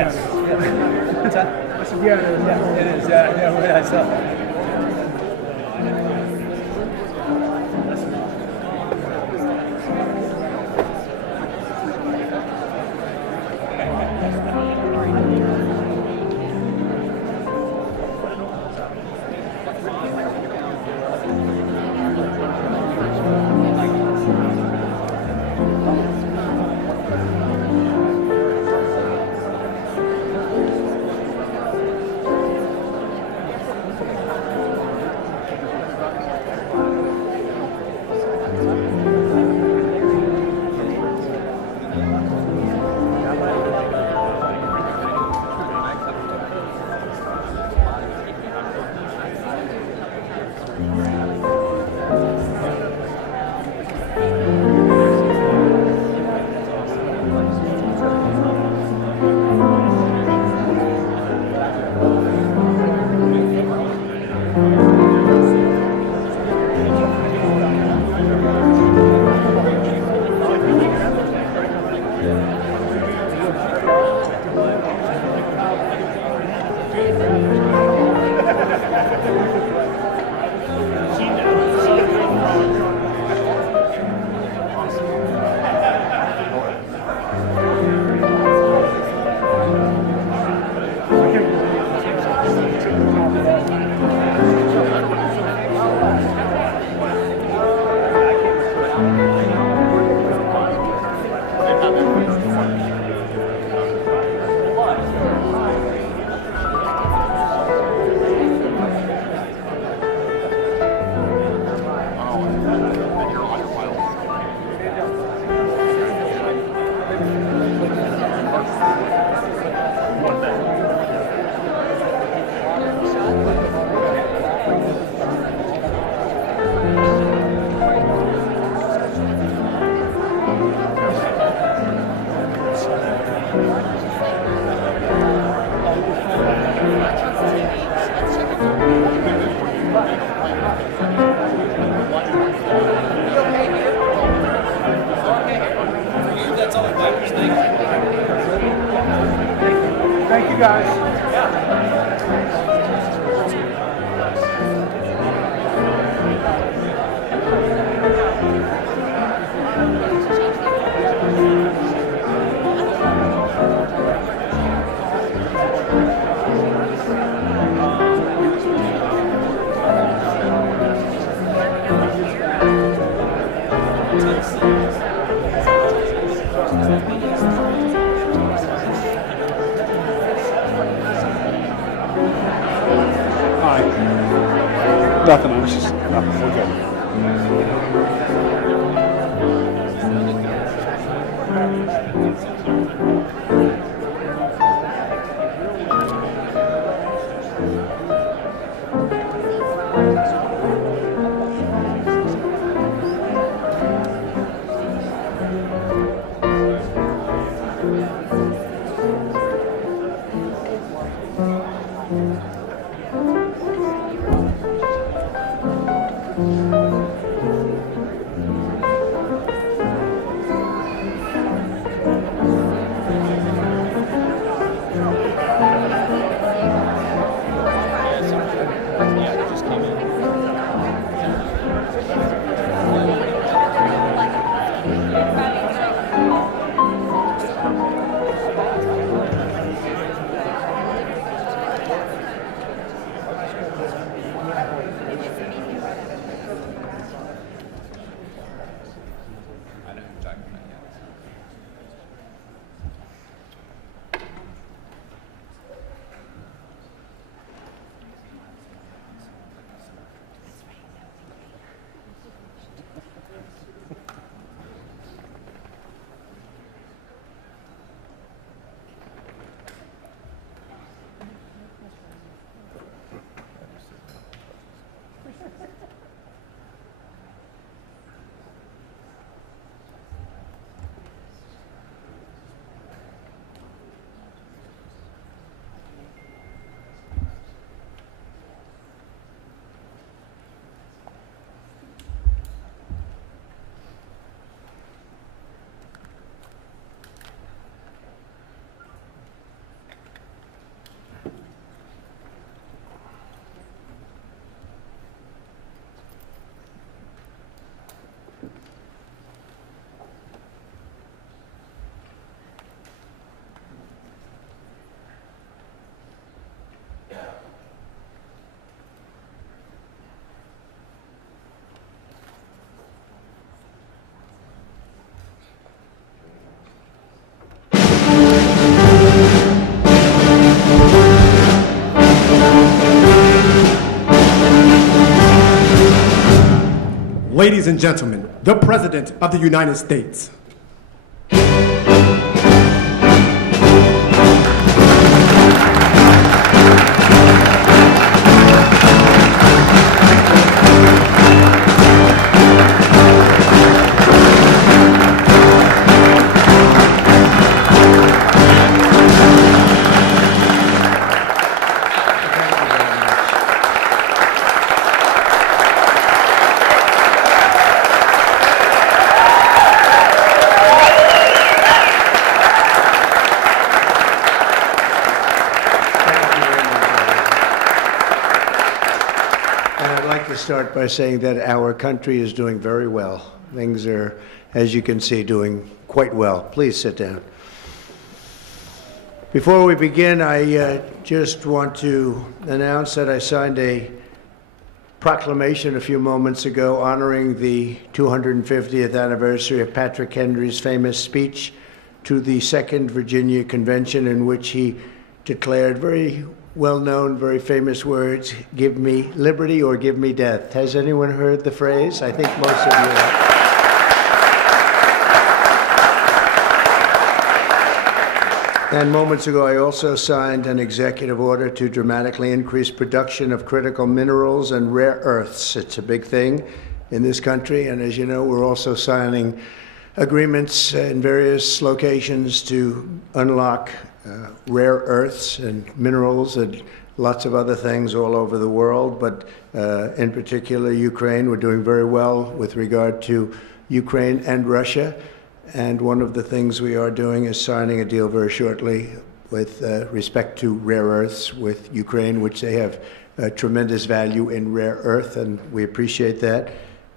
Yes. Yeah. What's that? I said, yeah, it is. Yeah, it is. Yeah, I saw that. Thank you, guys. Nothing, I was just nothing. We're good. Ladies and gentlemen, the President of the United States. Start by saying that our country is doing very well. Things are, as you can see, doing quite well. Please sit down. Before we begin, I just want to announce that I signed a proclamation a few moments ago honoring the 250th anniversary of Patrick Henry's famous speech to the Second Virginia Convention, in which he declared very well-known, very famous words, "Give me liberty or give me death." Has anyone heard the phrase? I think most of you have. And moments ago, I also signed an executive order to dramatically increase production of critical minerals and rare earths. It's a big thing in this country, and as you know, we're also signing agreements in various locations to unlock rare earths and minerals and lots of other things all over the world, but in particular Ukraine. We're doing very well with regard to Ukraine and Russia, and one of the things we are doing is signing a deal very shortly with respect to rare earths with Ukraine, which they have tremendous value in rare earth, and we appreciate that.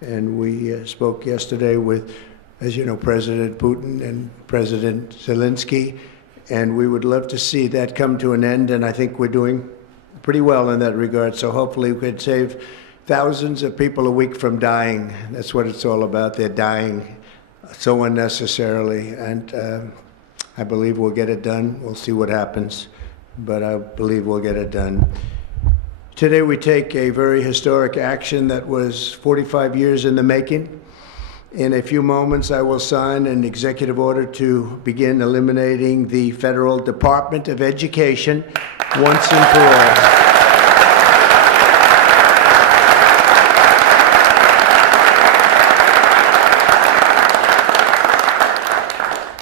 And we spoke yesterday with, as you know, President Putin and President Zelensky, and we would love to see that come to an end, and I think we're doing pretty well in that regard. So hopefully we could save thousands of people a week from dying. That's what it's all about. They're dying so unnecessarily, and I believe we'll get it done. We'll see what happens, but I believe we'll get it done. Today we take a very historic action that was 45 years in the making. In a few moments, I will sign an executive order to begin eliminating the Federal Department of Education once and for all.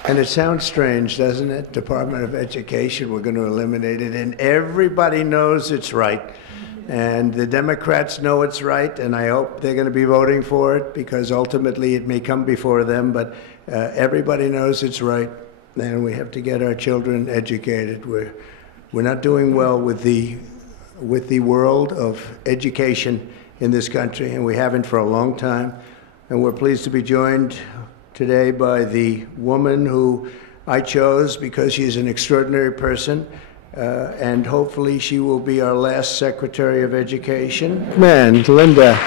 And it sounds strange, doesn't it? Department of Education, we're going to eliminate it, and everybody knows it's right. And the Democrats know it's right, and I hope they're going to be voting for it, because ultimately it may come before them, but everybody knows it's right, and we have to get our children educated. We're not doing well with the world of education in this country, and we haven't for a long time. And we're pleased to be joined today by the woman who I chose because she's an extraordinary person. And hopefully she will be our last Secretary of Education. Man, Linda,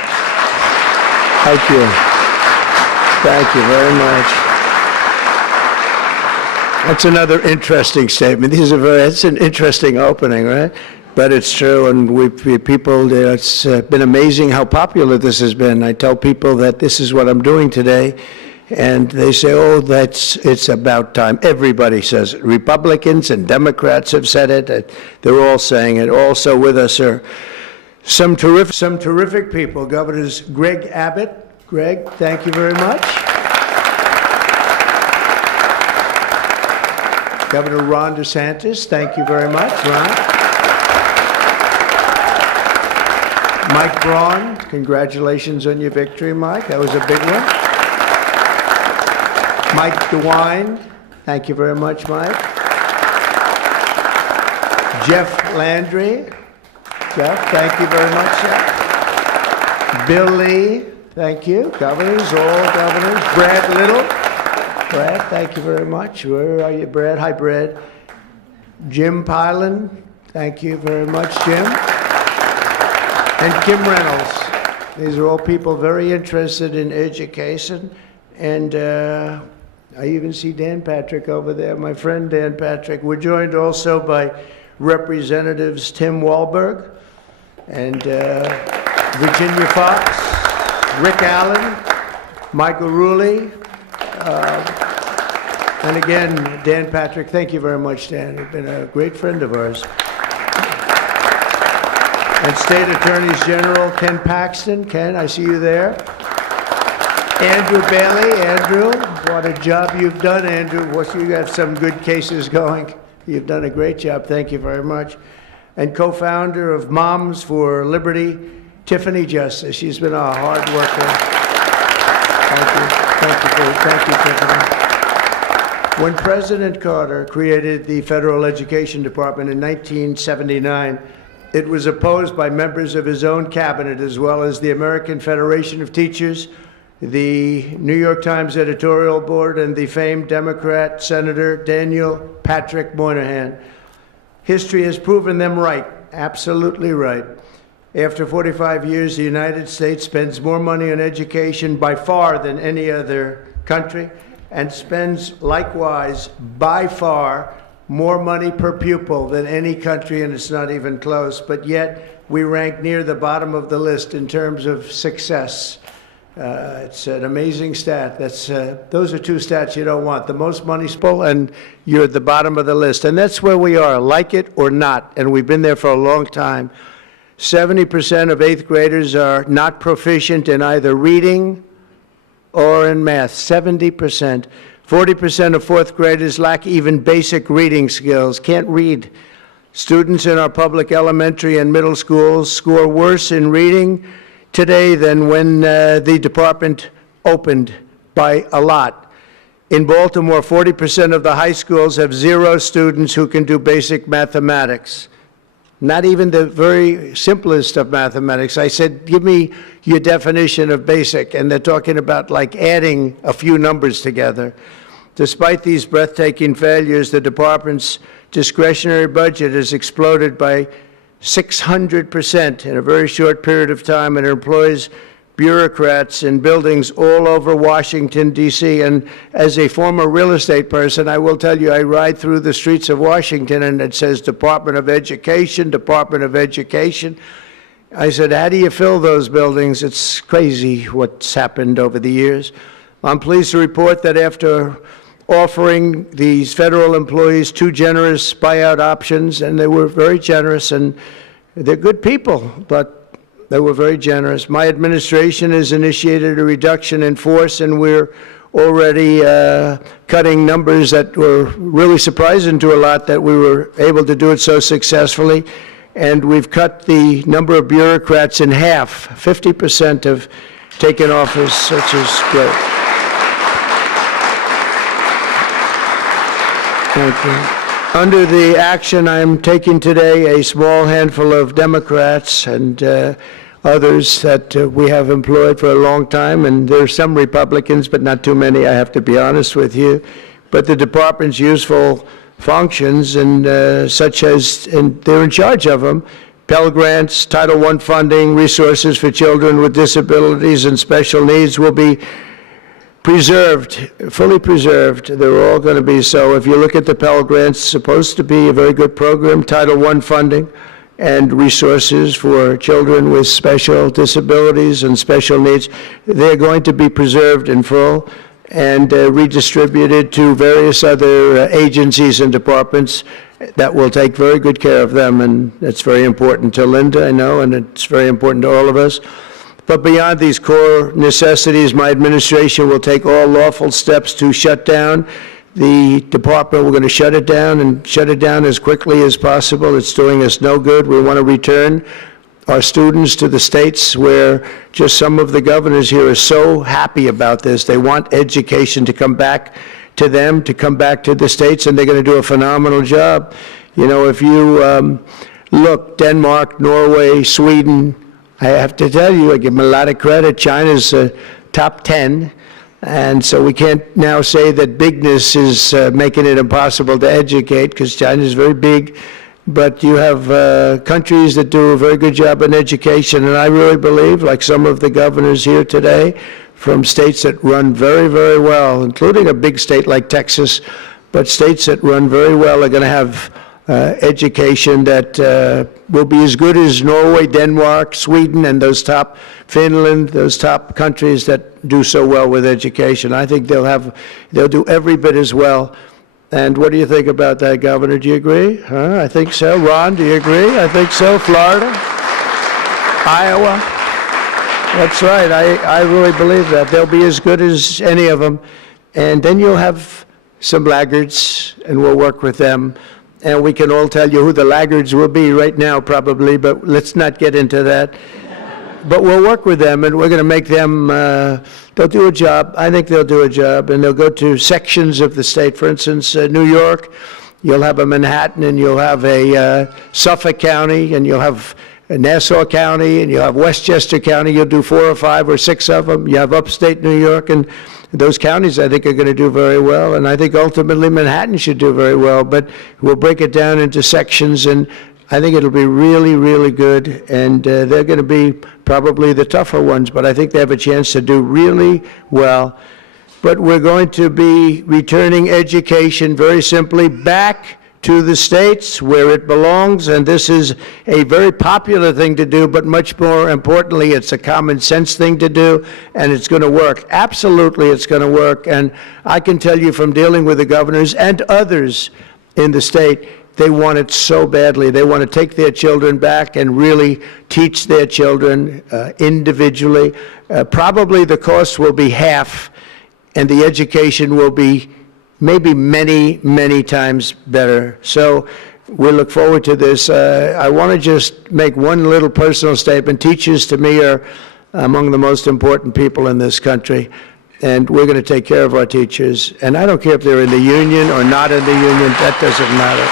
thank you. Thank you very much. That's another interesting statement. It's an interesting opening, right? But it's true, and it's been amazing how popular this has been. I tell people that this is what I'm doing today, and they say, "Oh, it's about time." Everybody says it. Republicans and Democrats have said it. They're all saying it. Also with us are some terrific people. Governors Greg Abbott. Greg, thank you very much. Governor Ron DeSantis, thank you very much, Ron. Mike Braun, congratulations on your victory, Mike. That was a big one. Mike DeWine, thank you very much, Mike. Jeff Landry. Jeff, thank you very much, Jeff. Bill Lee, thank you. Governors, all governors. Brad Little. Brad, thank you very much. Where are you, Brad? Hi, Brad. Jim Pylan, thank you very much, Jim. And Kim Reynolds. These are all people very interested in education. And I even see Dan Patrick over there, my friend Dan Patrick. We're joined also by Representatives Tim Walberg and Virginia Fox. Rick Allen, Michael Rulli, and again, Dan Patrick. Thank you very much, Dan. You've been a great friend of ours. And State Attorneys General Ken Paxton. Ken, I see you there. Andrew Bailey. Andrew, what a job you've done, Andrew. You have some good cases going. You've done a great job. Thank you very much. And co-founder of Moms for Liberty, Tiffany Justice. She's been a hard worker. Thank you, Tiffany. When President Carter created the Federal Education Department in 1979, it was opposed by members of his own cabinet, as well as the American Federation of Teachers, the New York Times editorial board, and the famed Democrat Senator Daniel Patrick Moynihan. History has proven them right, absolutely right. After 45 years, the United States spends more money on education by far than any other country, and spends likewise by far more money per pupil than any country, and it's not even close. But yet we rank near the bottom of the list in terms of success. It's an amazing stat. Those are two stats you don't want. The most money spent, and you're at the bottom of the list. And that's where we are, like it or not. And we've been there for a long time. 70% of 8th graders are not proficient in either reading or in math. 70%. 40% of 4th graders lack even basic reading skills, can't read. Students in our public elementary and middle schools score worse in reading today than when the department opened, by a lot. In Baltimore, 40% of the high schools have 0 students who can do basic mathematics. Not even the very simplest of mathematics. I said, give me your definition of basic, and they're talking about like adding a few numbers together. Despite these breathtaking failures, the department's discretionary budget has exploded by 600% in a very short period of time, and it employs bureaucrats in buildings all over Washington, D.C. And as a former real estate person, I will tell you, I ride through the streets of Washington and it says Department of Education, Department of Education. I said, how do you fill those buildings? It's crazy what's happened over the years. I'm pleased to report that after offering these federal employees 2 generous buyout options, and they were very generous, and they're good people, but they were very generous. My administration has initiated a reduction in force, and we're already cutting numbers that were really surprising to a lot that we were able to do it so successfully. And we've cut the number of bureaucrats in half. 50% have taken office, which is great. Thank you. Under the action I'm taking today, a small handful of Democrats and others that we have employed for a long time, and there are some Republicans, but not too many, I have to be honest with you. But the department's useful functions, and such as, and they're in charge of them, Pell Grants, Title I funding, resources for children with disabilities and special needs will be preserved, fully preserved. They're all going to be so. If you look at the Pell Grants, it's supposed to be a very good program. Title I funding and resources for children with special disabilities and special needs, they're going to be preserved in full and redistributed to various other agencies and departments that will take very good care of them. And that's very important to Linda, I know, and it's very important to all of us. But beyond these core necessities, my administration will take all lawful steps to shut down the department. We're going to shut it down, and shut it down as quickly as possible. It's doing us no good. We want to return our students to the states, where just some of the governors here are so happy about this. They want education to come back to them, to come back to the states, and they're going to do a phenomenal job. You know, if you look, Denmark, Norway, Sweden, I have to tell you, I give them a lot of credit. China's top 10, and so we can't now say that bigness is making it impossible to educate, because China's very big. But you have countries that do a very good job in education, and I really believe, like some of the governors here today, from states that run very, very well, including a big state like Texas, but states that run very well are going to have education that will be as good as Norway, Denmark, Sweden, and those top, Finland, those top countries that do so well with education. I think they'll do every bit as well. And what do you think about that, Governor? Do you agree? Huh? I think so. Ron, do you agree? I think so. Florida? Iowa? That's right. I really believe that. They'll be as good as any of them. And then you'll have some laggards, and we'll work with them. And we can all tell you who the laggards will be right now, probably, but let's not get into that. But we'll work with them, and we're going to make them, they'll do a job. I think they'll do a job, and they'll go to sections of the state. For instance, New York, you'll have a Manhattan, and you'll have a Suffolk County, and you'll have Nassau County, and you'll have Westchester County. You'll do 4 or 5 or 6 of them. You have upstate New York, and those counties, I think, are going to do very well, and I think ultimately Manhattan should do very well, but we'll break it down into sections, and I think it'll be really, really good, and they're going to be probably the tougher ones, but I think they have a chance to do really well. But we're going to be returning education, very simply, back to the states where it belongs, and this is a very popular thing to do, but much more importantly, it's a common sense thing to do, and it's going to work. Absolutely, it's going to work, and I can tell you from dealing with the governors and others in the state, they want it so badly. They want to take their children back and really teach their children individually. Probably the cost will be half, and the education will be maybe many, many times better. So we look forward to this. I want to just make one little personal statement. Teachers, to me, are among the most important people in this country, and we're going to take care of our teachers. And I don't care if they're in the union or not in the union. That doesn't matter.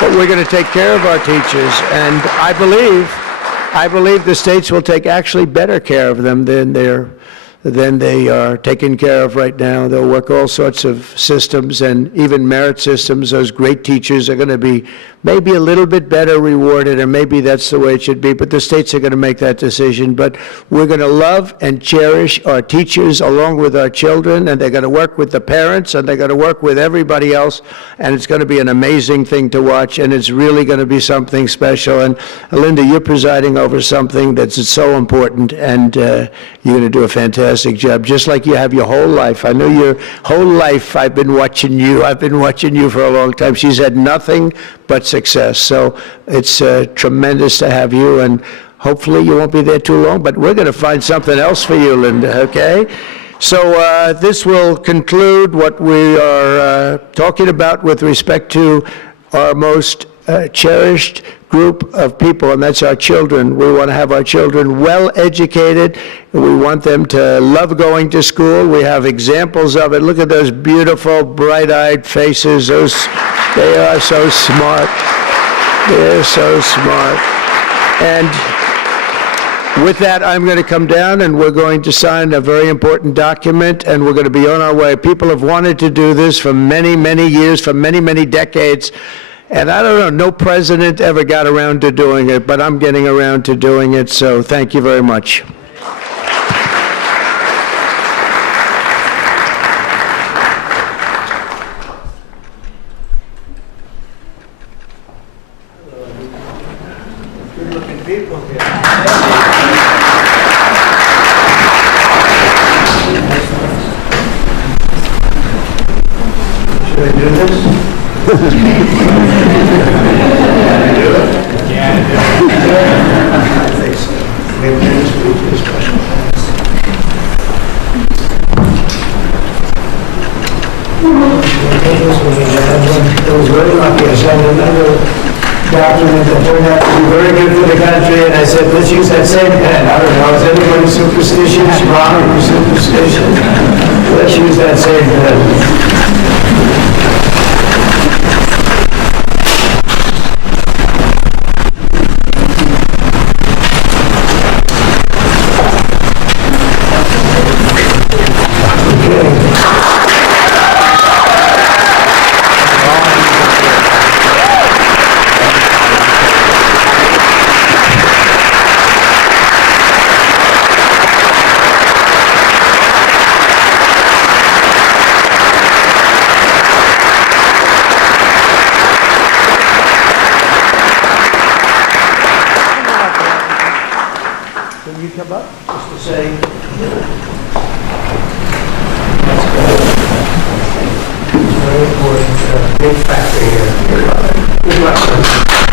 But we're going to take care of our teachers, and I believe the states will take actually better care of them than they are taken care of right now. They'll work all sorts of systems and even merit systems. Those great teachers are going to be maybe a little bit better rewarded, and maybe that's the way it should be, but the states are going to make that decision. But we're going to love and cherish our teachers along with our children, and they're going to work with the parents, and they're going to work with everybody else, and it's going to be an amazing thing to watch, and it's really going to be something special. And Linda, you're presiding over something that's so important, and you're going to do a fantastic job, just like you have your whole life. I know your whole life I've been watching you. I've been watching you for a long time. She's had nothing but success. So it's tremendous to have you, and hopefully you won't be there too long, but we're going to find something else for you, Linda, okay? So this will conclude what we are talking about with respect to our most cherished group of people, and that's our children. We want to have our children well educated. We want them to love going to school. We have examples of it. Look at those beautiful, bright-eyed faces. They are so smart. They're so smart. And with that, I'm going to come down, and we're going to sign a very important document, and we're going to be on our way. People have wanted to do this for many, many years, for many, many decades. And I don't know, no president ever got around to doing it, but I'm getting around to doing it, so thank you very much. Good-looking people here. Should I do this? It was very lucky. I signed another document that turned out to be very good for the country, and I said, let's use that same pen. I don't know, is anybody superstitious? Ron, are you superstitious? Let's use that same pen. big factor here. Good luck.